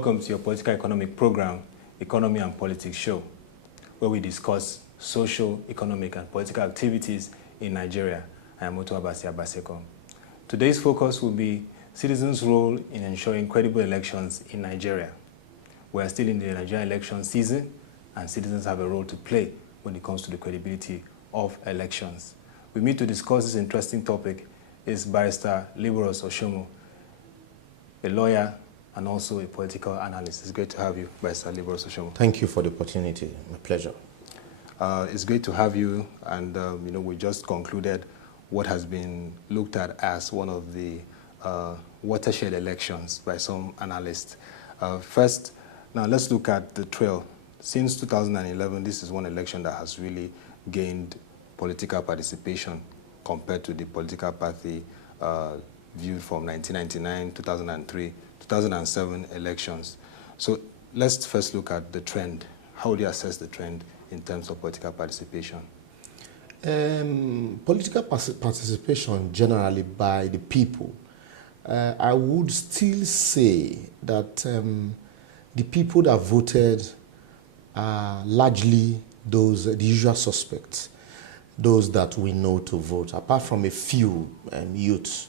welcome to your political economic program, Economy and Politics Show, where we discuss social, economic, and political activities in Nigeria. I am Oto Abasi Abaseko. Today's focus will be citizens' role in ensuring credible elections in Nigeria. We are still in the Nigerian election season, and citizens have a role to play when it comes to the credibility of elections. With me to discuss this interesting topic is Barrister Liberous Oshomo, a lawyer and also a political analyst. It's great to have you, Barrister Liberous Oshomo. Thank you for the opportunity. My pleasure. It's great to have you, and we just concluded what has been looked at as one of the watershed elections by some analysts. First, now let's look at the trail. Since 2011, this is one election that has really gained political participation compared to the political apathy viewed from 1999, 2003, 2007 elections. So let's first look at the trend. How do you assess the trend in terms of political participation? Political participation generally by the people, I would still say that the people that voted are largely those, the usual suspects, those that we know to vote, apart from a few youths,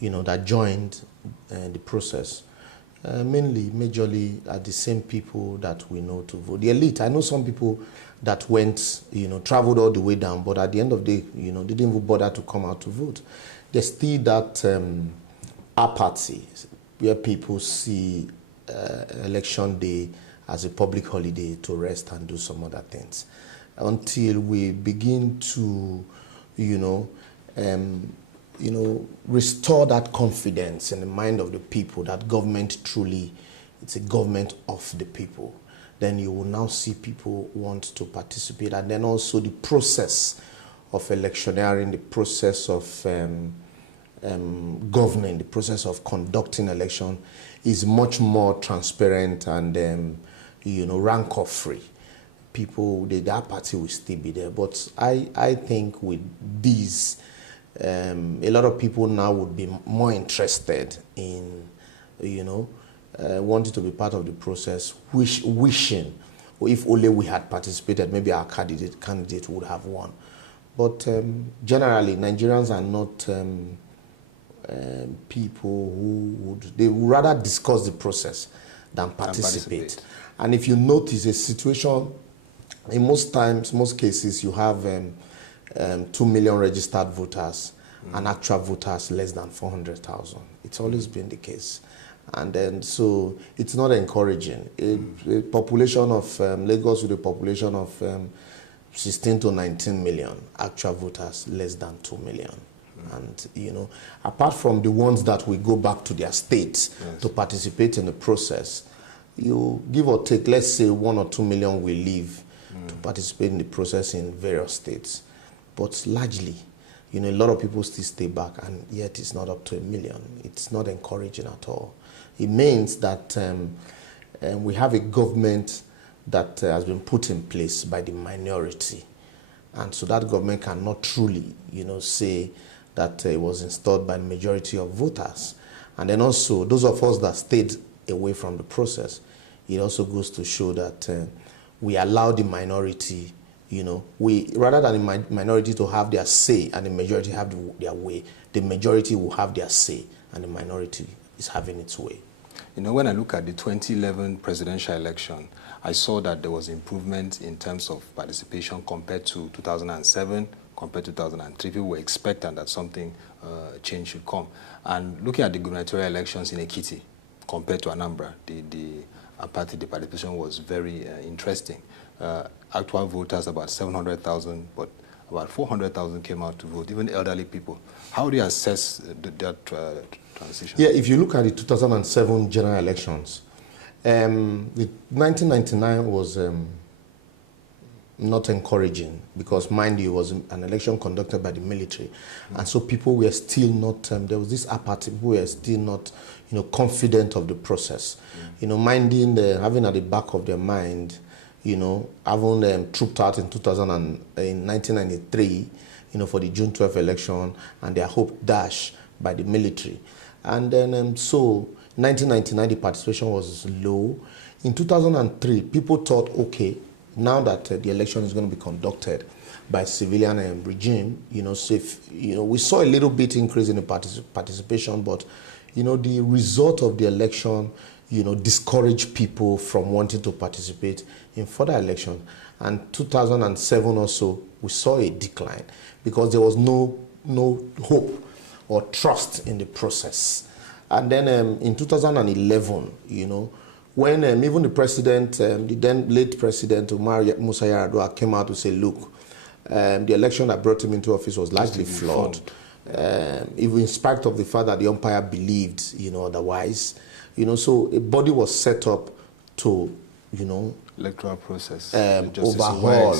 that joined the process. Majorly are the same people that we know to vote. The elite, I know some people that went, traveled all the way down, but at the end of the day, they didn't even bother to come out to vote. There's still that apathy where people see election day as a public holiday to rest and do some other things. Until we begin to, restore that confidence in the mind of the people that government truly, it's a government of the people. Then you will now see people want to participate. And then also the process of electioneering, the process of governing, the process of conducting election is much more transparent and, rancor-free. People, the apathy will still be there. But I think with these, a lot of people now would be more interested in, wanting to be part of the process, wishing, or if only we had participated, maybe our candidate would have won. But generally, Nigerians are not people who they would rather discuss the process than participate. And if you notice a situation, in most cases, you have 2 million registered voters and actual voters less than 400,000. It's always been the case. And then, so it's not encouraging. A population of Lagos with a population of 16 to 19 million, actual voters less than 2 million. And, apart from the ones that will go back to their states to participate in the process, you give or take, let's say 1 or 2 million will leave to participate in the process in various states. But largely, a lot of people still stay back, and yet it's not up to 1 million. It's not encouraging at all. It means that we have a government that has been put in place by the minority. And so that government cannot truly, say that it was installed by the majority of voters. And then also, those of us that stayed away from the process, it also goes to show that we allow the minority, rather than the minority to have their say and the majority have their way, the majority will have their say and the minority is having its way. When I look at the 2011 presidential election, I saw that there was improvement in terms of participation compared to 2007, compared to 2003. People were expecting that something change should come. And looking at the gubernatorial elections in Ekiti compared to Anambra, the participation was very interesting. Actual voters, about 700,000, but about 400,000 came out to vote, even elderly people. How do you assess that transition? Yeah, if you look at the 2007 general elections, the 1999 was not encouraging because, mind you, it was an election conducted by the military. And so people were still not, there was this apathy, people were still not, confident of the process. Having at the back of their mind, having trooped out in 1993, for the June 12th election, and their hope dashed by the military. And then, so 1999, the participation was low. In 2003, people thought, okay, now that the election is going to be conducted by civilian regime, so we saw a little bit increase in the participation, but, the result of the election, discouraged people from wanting to participate in further election. And 2007 or so, we saw a decline because there was no hope or trust in the process. And then in 2011, when even the president, the then late president Umar Musa Yar'Adua came out to say, look, the election that brought him into office was largely flawed. Even in spite of the fact that the umpire believed, otherwise, so a body was set up to, electoral process, overhaul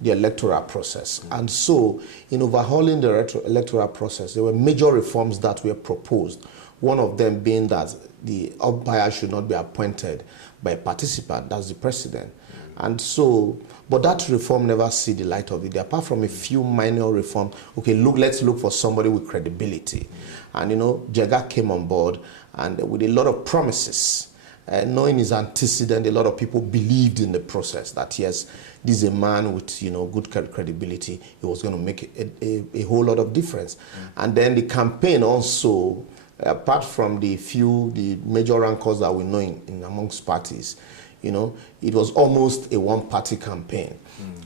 the electoral process. And so, in overhauling the electoral process, there were major reforms that were proposed. One of them being that the umpire should not be appointed by a participant, that's the president. And so, but that reform never see the light of it. Apart from a few minor reforms, okay, let's look for somebody with credibility. And Jega came on board and with a lot of promises. Knowing his antecedent, a lot of people believed in the process that yes, this is a man with good credibility. He was going to make a whole lot of difference. And then the campaign also, apart from the major rancors that we know in amongst parties, it was almost a one-party campaign.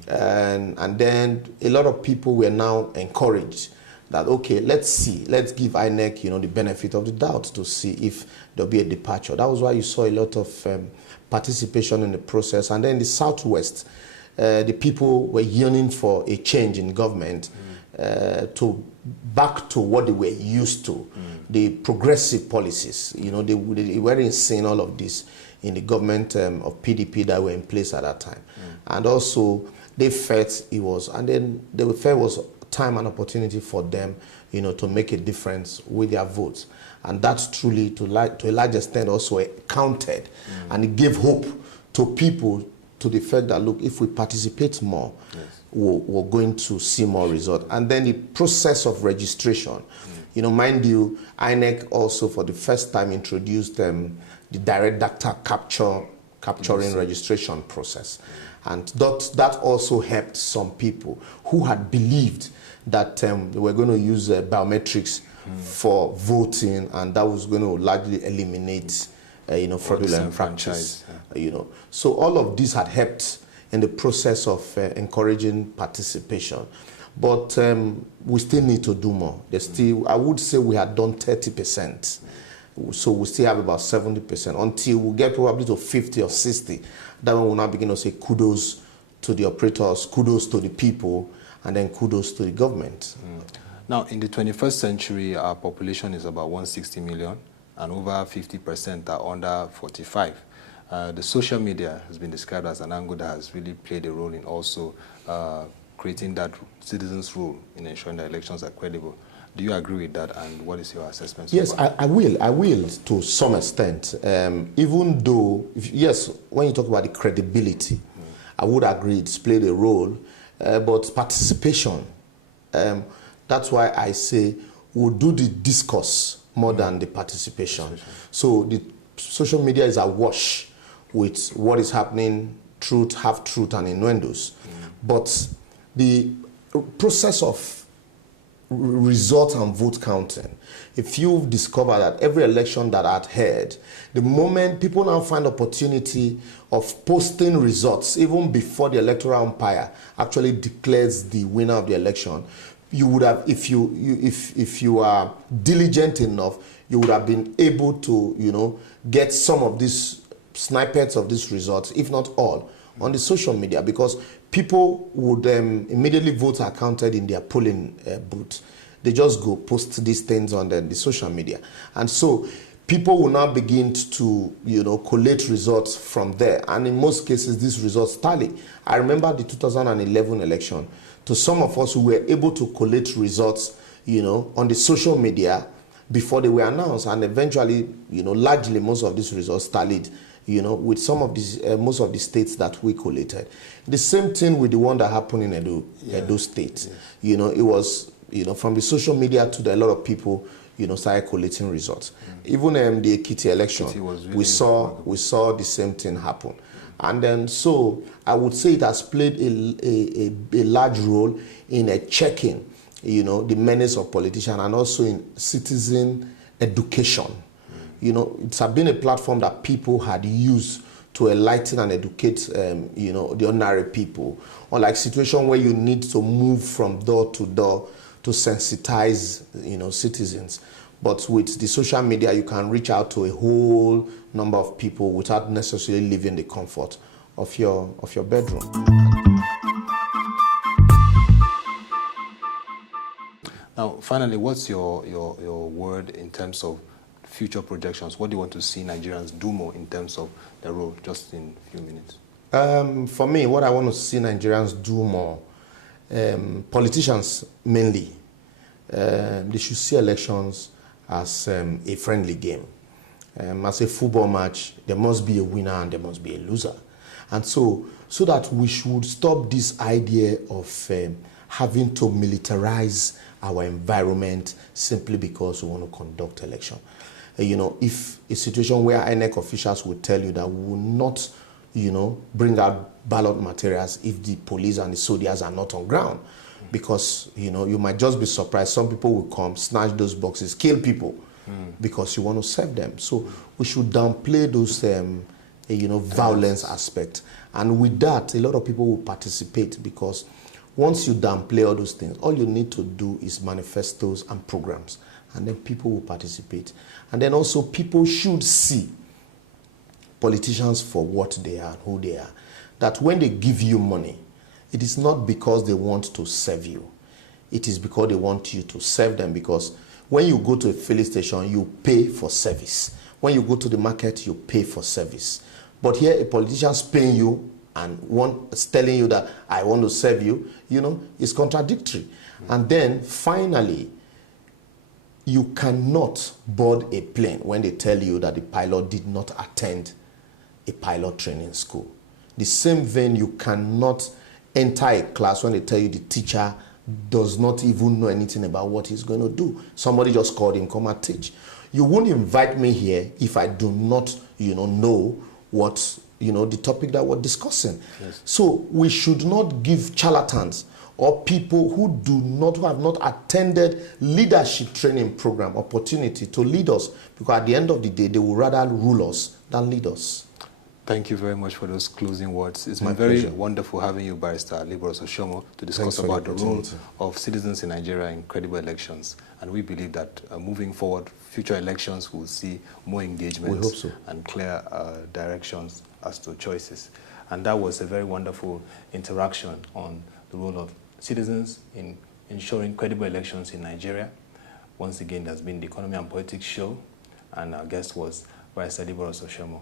And then a lot of people were now encouraged that, okay, let's give INEC, the benefit of the doubt to see if there'll be a departure. That was why you saw a lot of participation in the process. And then in the Southwest, the people were yearning for a change in government back to what they were used to, the progressive policies. They weren't seeing all of this in the government of PDP that were in place at that time. And also, they felt it was, and then they felt it was time and opportunity for them, to make a difference with their votes. And that's truly, to a large extent, also counted. And it gave hope to people to the fact that, look, if we participate more, we're going to see more results. And then the process of registration. Mind you, INEC also for the first time introduced the direct data capturing registration process. And that also helped some people who had believed that they were going to use biometrics for voting, and that was going to largely eliminate fraudulent practice. So all of this had helped in the process of encouraging participation. But we still need to do more. I would say we had done 30%. So we still have about 70% until we get probably to 50 or 60. That one will now begin to say kudos to the operators, kudos to the people, and then kudos to the government. Now, in the 21st century, our population is about 160 million, and over 50% are under 45. The social media has been described as an angle that has really played a role in also creating that citizens' role in ensuring that elections are credible. Do you agree with that, and what is your assessment? Yes, I will to some extent. Even though, yes, when you talk about the credibility, I would agree it's played a role, but participation, that's why I say we'll do the discourse more than the participation. So the social media is awash with what is happening, truth, half-truth, and innuendos. But the process of result and vote counting, if you discover that every election that I'd had, the moment people now find opportunity of posting results, even before the electoral umpire actually declares the winner of the election, you would have, if you are diligent enough, you would have been able to, get some of these snippets of these results, if not all, on the social media, because people would immediately votes are counted in their polling booth. They just go post these things on the social media. And so people will now begin to, collate results from there. And in most cases, these results tally. I remember the 2011 election. To some of us who were able to collate results, on the social media before they were announced. And eventually, largely most of these results tallied, with some of these, most of the states that we collated. The same thing with the one that happened in Edo State. Yes. It was, from the social media to a lot of people, started collating results. Even the Ekiti election, really we saw the same thing happen. And then, so I would say it has played a large role in checking, the menace of politicians, and also in citizen education. It's been a platform that people had used to enlighten and educate, the ordinary people. Unlike situation where you need to move from door to door to sensitize, citizens. But with the social media, you can reach out to a whole number of people without necessarily leaving the comfort of your bedroom. Now, finally, what's your word in terms of future projections? What do you want to see Nigerians do more in terms of the role, just in a few minutes? For me, what I want to see Nigerians do more, politicians mainly, they should see elections as a friendly game. As a football match, there must be a winner and there must be a loser. And so that we should stop this idea of having to militarize our environment simply because we want to conduct election. If a situation where INEC officials would tell you that we will not, bring out ballot materials if the police and the soldiers are not on ground, because, you might just be surprised. Some people will come, snatch those boxes, kill people because you want to serve them. So we should downplay those, violence aspect. And with that, a lot of people will participate, because once you downplay all those things, all you need to do is manifestos and programs, and then people will participate. And then also people should see politicians for what they are, who they are. That when they give you money, it is not because they want to serve you. It is because they want you to serve them, because when you go to a filling station, you pay for service. When you go to the market, you pay for service. But here, a politician is paying you and is telling you that I want to serve you, it's contradictory. And then finally, you cannot board a plane when they tell you that the pilot did not attend a pilot training school. The same vein, you cannot enter a class when they tell you the teacher does not even know anything about what he's going to do. Somebody just called him, come and teach. You won't invite me here if I do not, know what, the topic that we're discussing. Yes. So we should not give charlatans or people who have not attended leadership training program opportunity to lead us, because at the end of the day, they will rather rule us than lead us. Thank you very much for those closing words. It's been very wonderful having you, Barrister Liberos Oshomo, to discuss about the role of citizens in Nigeria in credible elections. And we believe that moving forward, future elections will see more engagement. We hope so. And clear directions as to choices. And that was a very wonderful interaction on the role of citizens in ensuring credible elections in Nigeria. Once again, there's been the Economy and Politics show, and our guest was Barrister Liberos Oshomo.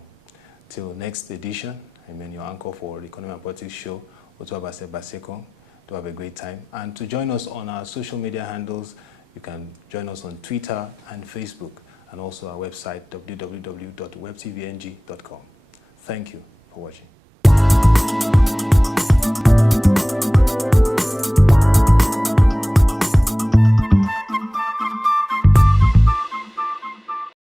Till next edition, I mean your anchor for the Economy and Politics show, Otuabase Baseko. To have a great time. And to join us on our social media handles, you can join us on Twitter and Facebook, and also our website, www.webtvng.com. Thank you for watching.